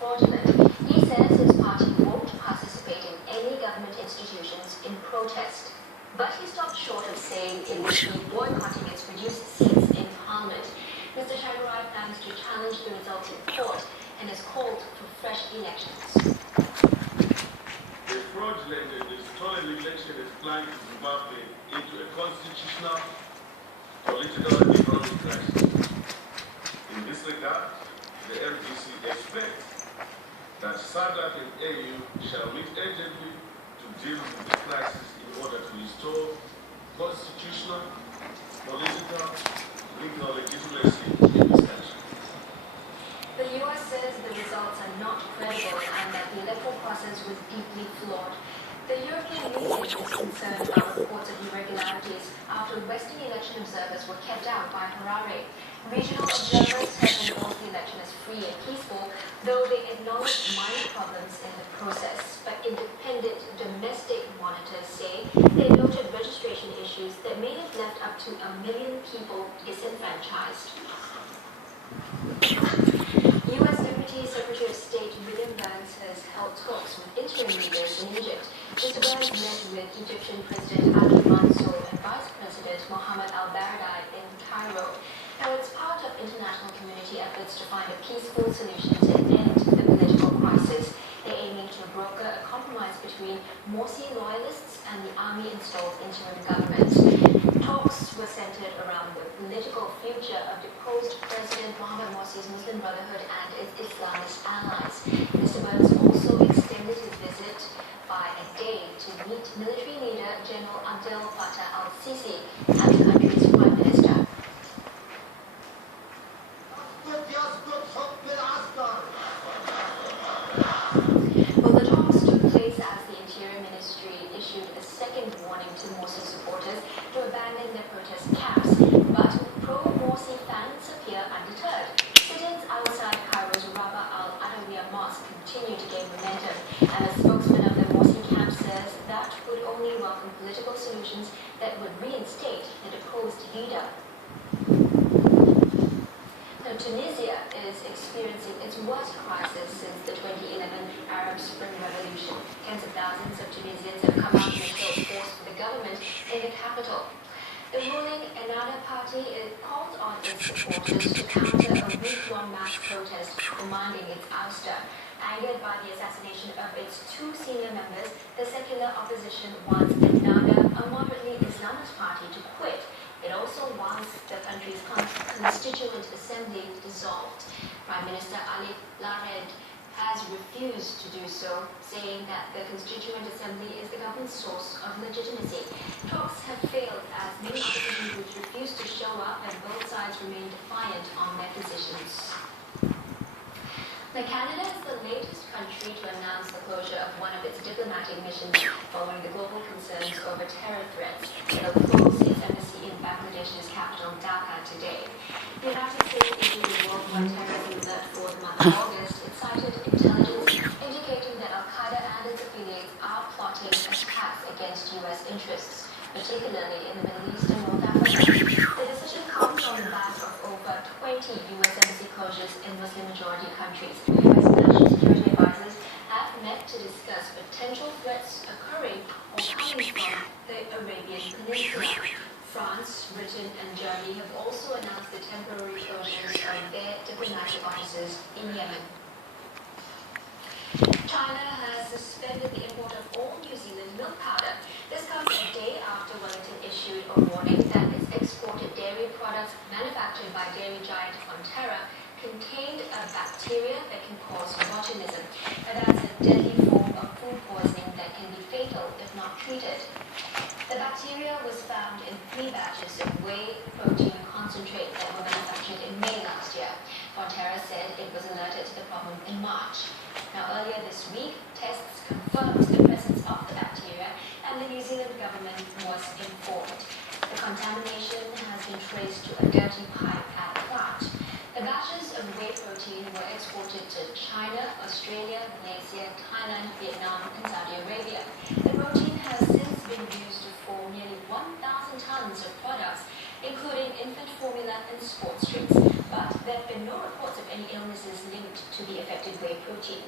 fraudulent. He says his party won't participate in any government institutions in protest. But he stopped short of saying it would be boycotting its reduced seats in Parliament. Mr. Shanghai plans to challenge the results in court and has called for fresh elections. The fraudulent and stolen election is plunging Zimbabwe into a constitutional, political and economic crisis. In this regard, the MDC expects that SADC and AU shall meet urgently to deal with the crisis in order to restore constitutional, political, legal legitimacy in this country. The U.S. says the results are not credible and that the electoral process was deeply flawed. The European Union is concerned about reports of irregularities after Western election observers were kept out by Harare. Regional observers have endorsed the election as free and peaceful, though they acknowledge minor problems in the process. But independent domestic monitors say they noted registration issues that may have left up to 1 million people disenfranchised. U.S. Deputy Secretary of State William Burns has held talks with interim leaders in Egypt. Mr. Burns met with Egyptian President Ali Mansour and Vice President Mohammed al-Baradei in Cairo. Now, it's part of international community efforts to find a peaceful solution to end the political crisis. They're aiming to broker a compromise between Morsi loyalists and the army-installed interim government. Talks were centered around the political future of deposed President Mohamed Morsi's Muslim Brotherhood and its Islamist allies. Mr. Burns also extended his visit by a day to meet military leader General Abdel Fattah al-Sisi and the country's Prime Minister. Well, the talks took place as the Interior Ministry issued a second warning to Morsi supporters to abandon their protest camps. But pro-Morsi fans appear undeterred. Sit-ins outside Cairo's Rabah al-Adawiya Mosque continue to gain momentum, and a spokesman of the Morsi camp says that would only welcome political solutions that would reinstate the deposed leader. Now, Tunisia is experiencing its worst crisis since the 2011 Arab Spring Revolution. Tens of thousands of Tunisians have come out to show force for the government in the capital. The ruling Ennahda party called on its supporters to counter a week-long mass protest demanding its ouster. Angered by the assassination of its two senior members, the secular opposition wants Ennahda, a moderately Islamist party, to quit. It also wants the country's constituent assembly dissolved. Prime Minister Ali Lared has refused to do so, saying that the constituent assembly is the government's source of legitimacy. Talks have failed as many opposition groups refuse to show up and both sides remain defiant on their positions. Now, Canada is the latest country to announce the closure of one of its diplomatic missions following the global concerns over terror threats. It'll close its embassy in Bangladesh's capital, Dhaka, today. The United States issued a worldwide terrorism alert for the month of August. It cited intelligence indicating that Al-Qaeda and its affiliates are plotting attacks against U.S. interests, particularly in the Middle East and North Africa. The decision comes on the back of over 20 U.S. embassy closures in Muslim-majority countries. U.S. national security advisors have met to discuss potential threats occurring or coming from the Arabian Peninsula. France, Britain, and Germany have also announced the temporary closures of their diplomatic offices in Yemen. China has suspended the import of all New Zealand milk powder. This comes a day after Wellington issued a warning that its exported dairy products manufactured by dairy giant Fonterra contained a bacteria that can cause botulism. And that's a deadly form of food poisoning that can be fatal if not treated. The bacteria was found in 3 batches of whey protein concentrate that were manufactured in May last year. Fonterra said it was alerted to the problem in March. Now, earlier this week, tests confirmed the presence of the bacteria, and the New Zealand government was informed. The contamination has been traced to a dirty pipe at the plant. The batches of whey protein were exported to China, Australia, Malaysia, Thailand, Vietnam, and Saudi Arabia. The protein has since been used to form nearly 1,000 tons of products, including infant formula and sports drinks. but there have been no reports of any illnesses linked to the affected whey protein.